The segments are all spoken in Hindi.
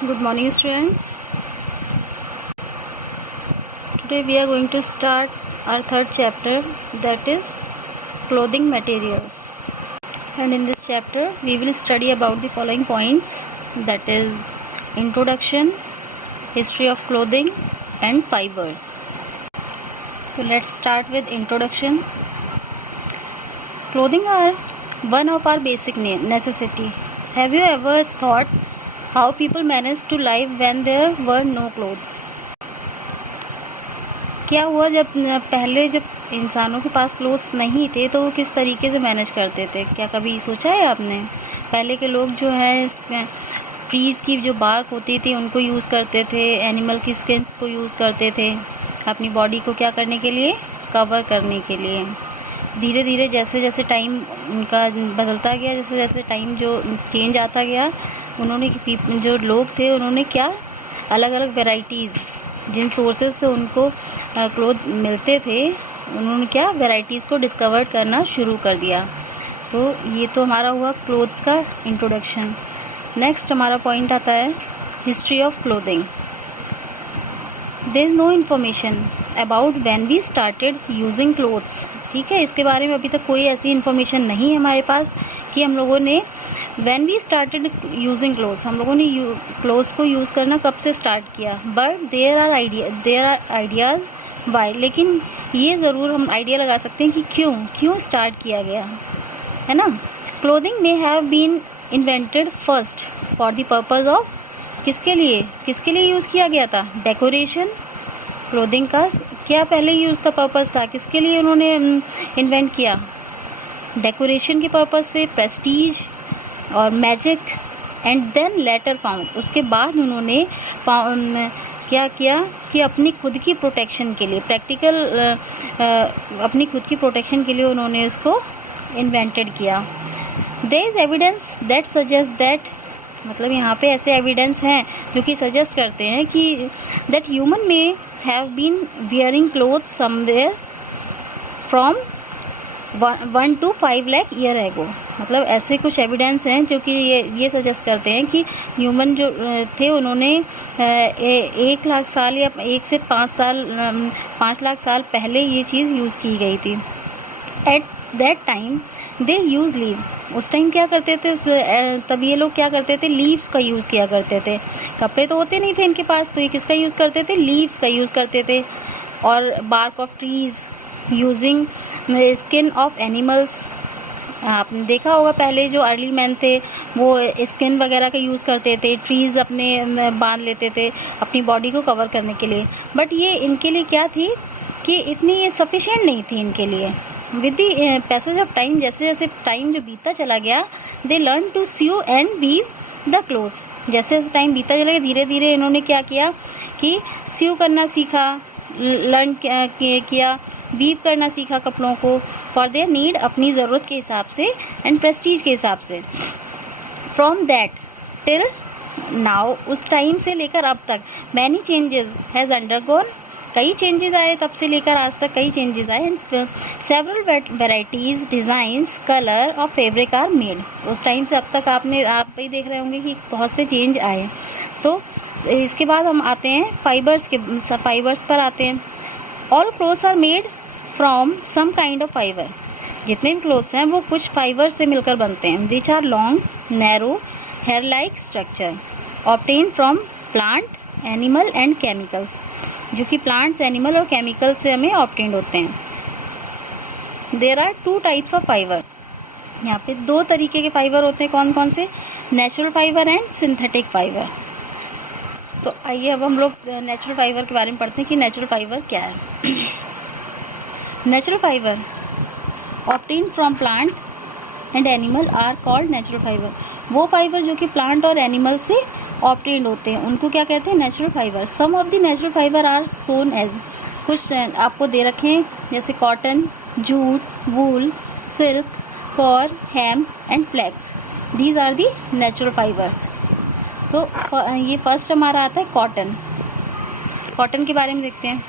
Good morning, students. Today we are going to start our third chapter, that is clothing materials. And in this chapter we will study about the following points, that is introduction, history of clothing and fibers. So let's start with introduction. Clothing are one of our basic necessity. Have you ever thought how people managed to live when there were no clothes? क्या हुआ जब इंसानों के पास क्लोथ्स नहीं थे तो वो किस तरीके से मैनेज करते थे? क्या कभी सोचा है आपने? पहले के लोग जो है ट्रीज़ की जो बार्क होती थी उनको यूज़ करते थे, एनिमल की स्किन्स को यूज़ करते थे अपनी बॉडी को क्या करने के लिए, कवर करने के लिए। धीरे धीरे जैसे जैसे टाइम उनका बदलता गया, जैसे जैसे टाइम जो चेंज आता गया, उन्होंने जो लोग थे उन्होंने क्या अलग अलग वेराइटीज़, जिन सोर्सेज से उनको क्लोथ मिलते थे, उन्होंने क्या वेराइटीज़ को डिस्कवर करना शुरू कर दिया। तो ये तो हमारा हुआ क्लोथ्स का इंट्रोडक्शन। नेक्स्ट हमारा पॉइंट आता है history of clothing. There is no information about when we started using clothes. ठीक है, इसके बारे में अभी तक कोई ऐसी इन्फॉर्मेशन नहीं है हमारे पास कि हम लोगों ने when we started using clothes, हम लोगों ने क्लोथ्स को यूज़ करना कब से स्टार्ट किया। But there are ideas why, लेकिन ये ज़रूर हम आइडिया लगा सकते हैं कि क्यों स्टार्ट किया गया, है ना। Clothing may have been invented first for the purpose of, किसके लिए यूज़ किया गया था? डेकोरेशन। क्लोथिंग का क्या पहले यूज़ था, पर्पज़ था, किसके लिए उन्होंने इन्वेंट किया? डेकोरेशन के पर्पज़ से, प्रेस्टीज और magic. And then later found, उसके बाद उन्होंने क्या किया कि अपनी खुद की प्रोटेक्शन के लिए, अपनी खुद की प्रोटेक्शन के लिए उन्होंने उसको इन्वेंटेड किया। There is evidence that suggest that, मतलब यहाँ पे ऐसे एविडेंस हैं जो कि सजेस्ट करते हैं कि that human may have been wearing clothes somewhere from 1 to 5 lakh year ago. मतलब ऐसे कुछ एविडेंस हैं जो कि ये सजेस्ट करते हैं कि ह्यूमन जो थे उन्होंने 1 लाख साल या 1 से 5 लाख साल पहले ये चीज़ यूज़ की गई थी। At that time they use leave, उस टाइम क्या करते थे, तब ये लोग क्या करते थे, लीव्स का यूज़ किया करते थे। कपड़े तो होते नहीं थे इनके पास, तो ये किसका यूज़ करते थे, लीव्स का यूज़ करते थे। और bark of trees, using skin of animals. आपने देखा होगा पहले जो अर्ली मैन थे वो स्किन वगैरह का यूज़ करते थे, ट्रीज़ अपने बांध लेते थे अपनी बॉडी को कवर करने के लिए। बट ये इनके लिए क्या थी कि इतनी सफिशिएंट नहीं थी इनके लिए। With the passage of time, जैसे जैसे टाइम जो बीतता चला गया, they learn to sew and weave the clothes. जैसे जैसे टाइम बीतता चला गया, धीरे धीरे इन्होंने क्या किया कि सीव करना सीखा, लर्न किया, वीव करना सीखा कपड़ों को फॉर देयर नीड, अपनी ज़रूरत के हिसाब से, एंड प्रेस्टीज के हिसाब से। फ्रॉम दैट टिल नाउ, उस टाइम से लेकर अब तक, मैनी चेंजेस हैज़ अंडरगोन, कई चेंजेस आए तब से लेकर आज तक, कई चेंजेस आए। And several varieties, designs, colour और फैब्रिक आर मेड। उस टाइम से अब तक आप भी देख रहे होंगे कि बहुत से चेंज आए। तो इसके बाद हम आते हैं फाइबर्स पर आते हैं। All clothes are made from some kind of fibre. जितने भी क्लोथ्स हैं वो कुछ फाइबर से मिलकर बनते हैं। Which are long, narrow, hair like structure, obtain from plant, animal and chemicals, जो कि प्लांट्स, एनिमल और केमिकल से हमें ऑब्टेन्ड होते हैं। There are 2 types of fibre. यहाँ पे 2 तरीके के फाइबर होते हैं। कौन कौन से? Natural fibre and synthetic fibre. तो आइए अब हम लोग नेचुरल फाइबर के बारे में पढ़ते हैं कि नेचुरल फाइबर क्या है। Natural fibre obtained from plant and animal are called natural fibre. वो फाइबर जो कि प्लांट और एनिमल से ऑब्टेन्ड होते हैं उनको क्या कहते हैं? Natural fibre. Some of the natural fibre are sown as, कुछ आपको दे रखे हैं जैसे cotton, jute, wool, silk, coir, hemp and flax. These are the natural fibres. तो ये फर्स्ट हमारा आता है कॉटन। कॉटन के बारे में देखते हैं।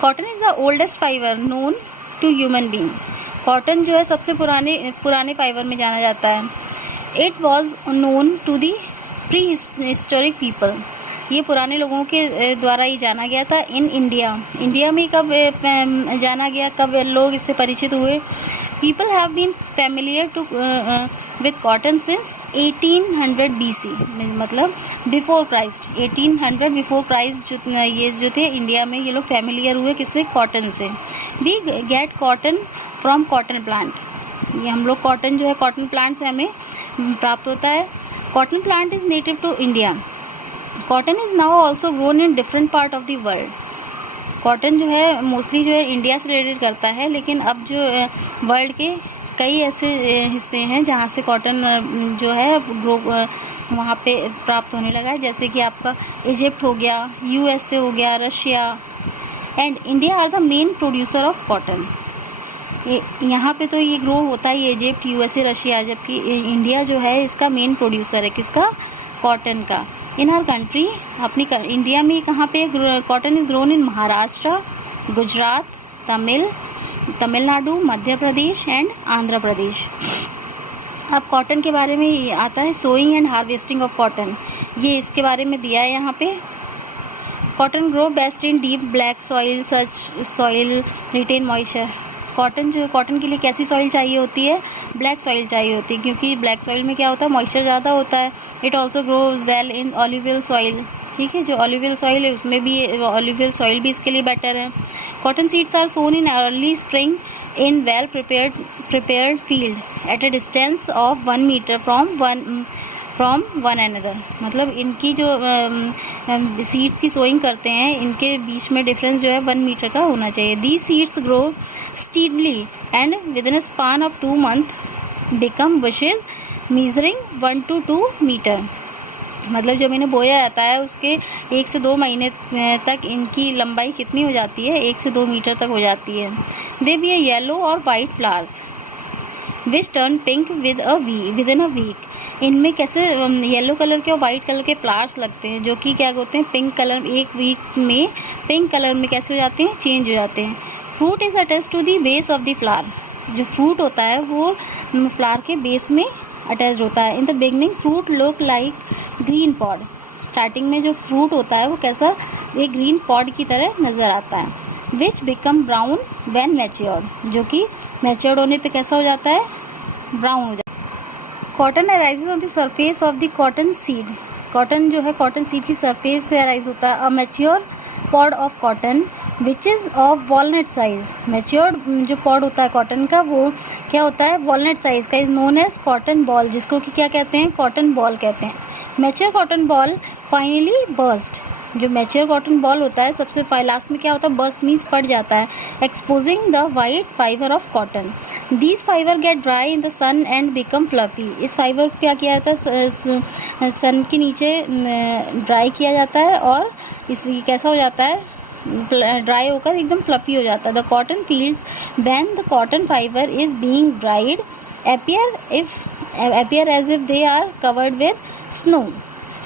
Cotton is the oldest fibre known to human being. Cotton जो है सबसे पुराने फाइबर में जाना जाता है। It was known to the prehistoric people, ये पुराने लोगों के द्वारा ये जाना गया था। इन इंडिया में कब जाना गया, कब लोग इससे परिचित हुए? People have been familiar to with cotton since 1800 BC, मतलब बिफोर क्राइस्ट, 1800 बिफोर क्राइस्ट ये जो थे इंडिया में, ये लोग फैमिलियर हुए किससे? कॉटन से। We get cotton from cotton plant, ये हम लोग कॉटन जो है कॉटन प्लांट से हमें प्राप्त होता है। Cotton plant is native to India. Cotton is now also grown in different part of the world. Cotton जो है मोस्टली जो है इंडिया से रिलेटेड करता है, लेकिन अब जो वर्ल्ड के कई ऐसे हिस्से हैं जहाँ से कॉटन जो है ग्रो वहाँ पे प्राप्त होने लगा है, जैसे कि आपका इजिप्ट हो गया, USA हो गया, Russia and India are the main producer of cotton. यहाँ पे तो ये ग्रो होता है इजिप्ट, USA, रशिया, जबकि इंडिया जो है इसका मेन प्रोड्यूसर है किसका? कॉटन का। इन आवर कंट्री, अपनी इंडिया में कहाँ पे cotton is grown? In Maharashtra, Gujarat, Tamil Nadu, Madhya Pradesh and Andhra Pradesh. अब कॉटन के बारे में आता है sowing and harvesting of cotton, ये इसके बारे में दिया है यहाँ पे। Cotton grow best in deep black soil, such soil retain moisture. Cotton जो कॉटन के लिए कैसी सॉइल चाहिए होती है? ब्लैक सॉइल चाहिए होती है, क्योंकि ब्लैक सॉइल में क्या होता है? मॉइस्चर ज़्यादा होता है। It also grows well in alluvial soil, ठीक है, जो ऑलिवियल सॉइल है उसमें भी ऑलिवियल सॉइल भी इसके लिए बेटर है। Cotton seeds are sown in early spring in well prepared field at a distance of 1 metre from one another, मतलब इनकी जो सीड्स की सोइंग करते हैं इनके बीच में डिफरेंस जो है 1 मीटर का होना चाहिए। The seeds grow steadily and within a span of 2 month become bushes measuring 1 to 2 metre, मतलब जब इन्हें बोया जाता है उसके 1 से 2 महीने तक इनकी लंबाई कितनी हो जाती है? 1 से 2 मीटर तक हो जाती है। दे बी ए येलो और white flowers which turn pink within a week. इनमें कैसे येलो कलर के और वाइट कलर के फ्लावर्स लगते हैं जो कि क्या होते हैं? पिंक कलर, 1 वीक में पिंक कलर में कैसे हो जाते हैं? चेंज हो जाते हैं। Fruit is attach to the base of the flower, जो फ्रूट होता है वो फ्लावर के बेस में अटैच होता है। In the beginning fruit look like green pod, starting में जो फ्रूट होता है वो कैसा? एक ग्रीन पॉड की तरह नज़र आता है। विच बिकम ब्राउन व्हेन मैच्योर्ड, जो कि मैच्योर्ड होने पे कैसा हो जाता है? ब्राउन हो जाता है। Cotton arises on the surface of the cotton seed, cotton जो है कॉटन सीड की सरफेस से अराइज होता है। A mature pod of cotton which is of walnut size, matured जो पॉड होता है कॉटन का वो क्या होता है? वॉलनट साइज का, is known as cotton ball, जिसको कि क्या कहते हैं? कॉटन बॉल कहते हैं। Mature cotton ball finally burst, जो मैच्योर कॉटन बॉल होता है सबसे लास्ट में क्या होता है? बर्स्ट मीन्स फट जाता है। Exposing the white fibre of cotton, these fibre get dry in the sun and become fluffy. इस फाइबर को क्या किया जाता है? सन के नीचे ड्राई किया जाता है और इस कैसा हो जाता है? ड्राई होकर एकदम फ्लफी हो जाता है। The cotton fields when the cotton fibre is being dried appear as if they are covered with snow,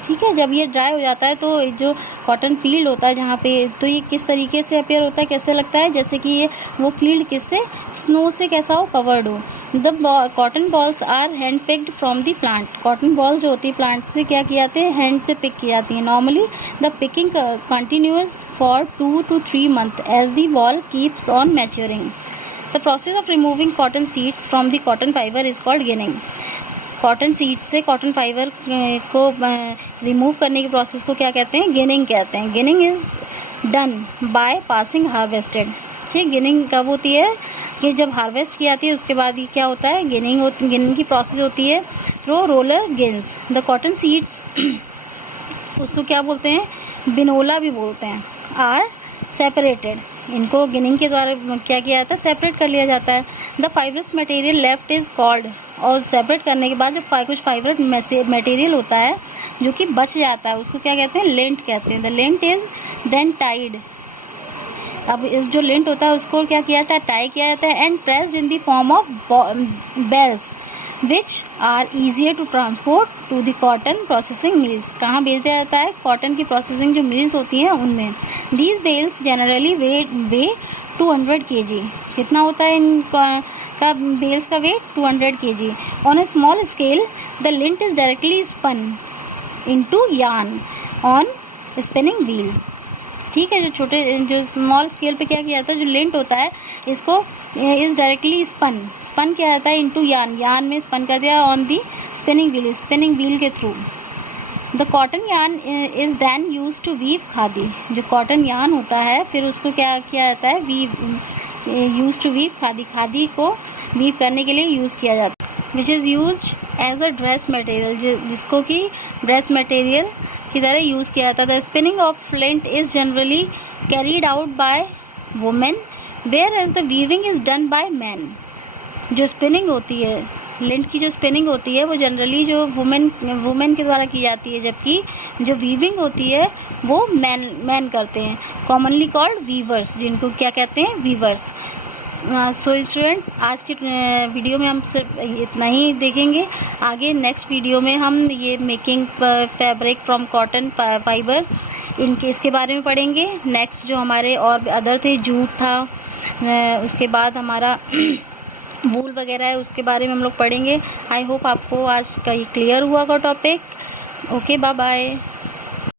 ठीक है। जब ये ड्राई हो जाता है तो जो कॉटन फील्ड होता है जहाँ पे, तो ये किस तरीके से अपेयर होता है? कैसे लगता है? जैसे कि ये वो फील्ड किससे? स्नो से कैसा हो? कवर्ड हो। The cotton balls are hand picked from the plant, cotton ball जो होती है प्लांट से क्या किए जाते हैं? हैंड से पिक की जाती है। Normally the picking continues for 2 to 3 months as the ball keeps on maturing. The process of removing cotton seeds from the cotton fibre is called ginning. Cotton seed से कॉटन फाइबर को रिमूव करने के प्रोसेस को क्या कहते हैं? गिनिंग कहते हैं। Ginning is done by passing harvested, ठीक। गिनिंग कब होती है? कि जब हार्वेस्ट की जाती है उसके बाद ही क्या होता है? गिनिंग की प्रोसेस होती है through roller gins. The cotton seeds उसको क्या बोलते हैं? बिनोला भी बोलते हैं। आर सेपरेटेड, इनको गिनिंग के द्वारा क्या किया जाता है? सेपरेट कर लिया जाता है। The fibrous material left is called, और सेपरेट करने के बाद जो कुछ फाइबर मटेरियल होता है जो कि बच जाता है उसको क्या कहते हैं? लेंट कहते हैं। The lint is then tied, अब इस जो लेंट होता है उसको क्या किया जाता है? टाई किया जाता है and pressed in the form of bales which are easier to transport to the cotton processing mills. कहाँ भेज दिया जाता है? कॉटन की प्रोसेसिंग जो मिल्स होती हैं उनमें। These bales generally weigh 200 kg, कितना होता है इनका बेल्स का weight? 200 kg। On a small scale the lint is directly spun into yarn on spinning wheel. ठीक है, जो स्मॉल स्केल पे क्या किया जाता है, जो लिंट होता है इसको इज डायरेक्टली स्पन किया जाता है इनटू यार्न में स्पन कर दिया ऑन दी स्पिनिंग व्हील के थ्रू। The cotton yarn is then use to weave khadi. जो कॉटन यार्न होता है फिर उसको क्या किया जाता है, यूज टू वीव खादी को वीव करने के लिए यूज़ किया जाता है। Which is use as a dress material, जिसको कि ड्रेस मटेरियल की तरह यूज़ किया जाता है। The spinning of lint is generally carried out by women whereas the weaving is done by man. जो स्पिनिंग होती है, लिंट की जो स्पिनिंग होती है वो जनरली जो वुमेन के द्वारा की जाती है, जबकि जो वीविंग होती है वो मैन करते हैं। कॉमनली कॉल्ड वीवर्स, जिनको क्या कहते हैं, वीवर्स। सो स्टूडेंट, आज की वीडियो में हम सिर्फ इतना ही देखेंगे। आगे नेक्स्ट वीडियो में हम ये making fabric from cotton fibre इसके बारे में पढ़ेंगे। नेक्स्ट जो हमारे और अदर थे, जूट था, उसके बाद हमारा वूल वगैरह है, उसके बारे में हम लोग पढ़ेंगे। आई होप आपको आज का ये क्लियर हुआ होगा टॉपिक। Okay, bye bye.